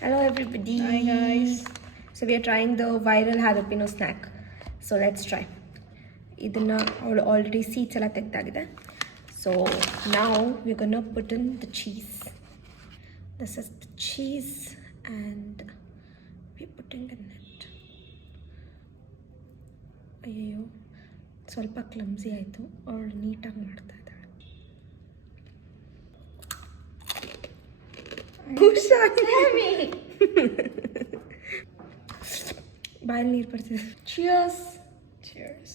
Hello everybody. Hi guys. So we are trying the viral jalapeno snack. So let's try. ಇದನ್ನ ಅವಳು already seeds ಎಲ್ಲ ತೆಗೆದಾಗಿದೆ. So now we're gonna put in the cheese. This is the cheese and we're putting in it. ಅಯ್ಯೋ ಸ್ವಲ್ಪ clumsy ಆಯಿತು. ಅವಳು ನೀಟಾಗಿ ಮಾಡ್ತಾ ಇದ್ದಾಳೆ. ಬಾಯಲ್ಲಿ ನೀರು ಬರ್ತಿದೆ. Cheers. Cheers.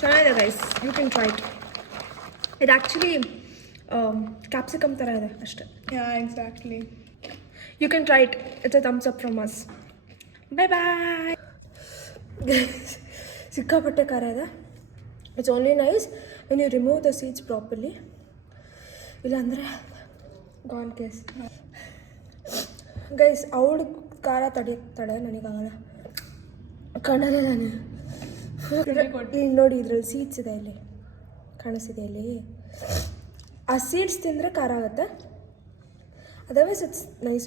ಚೆನ್ನಾಗಿದೆ guys, you can try it. ಇದು ಆ್ಯಕ್ಚುಲಿ ಕ್ಯಾಪ್ಸಿಕಮ್ ಥರ ಇದೆ ಅಷ್ಟೇ. Yeah, exactly. You can try it. It's a thumbs up from us. Bye bye. ಸಿಕ್ಕಾಪಟ್ಟೆ ಖಾರ ಇದೆ. It's only nice when you remove the seeds properly. ಇಲ್ಲಾಂದರೆ gone case. Guys ಅವಳು ಖಾರ ತಡೆ ನನಗಾಗಲ್ಲ. ಕಣ್ಣಲ್ಲೇ ನಾನು ಇಲ್ಲಿ ನೋಡಿ, ಇದ್ರಲ್ಲಿ ಸೀಡ್ಸ್ ಇದೆ, ಇಲ್ಲಿ ಕಾಣಿಸ್ತಿದೆ. ಇಲ್ಲಿ ಆ ಸೀಡ್ಸ್ ತಿಂದರೆ ಖಾರ ಆಗುತ್ತೆ. Otherwise it's nice.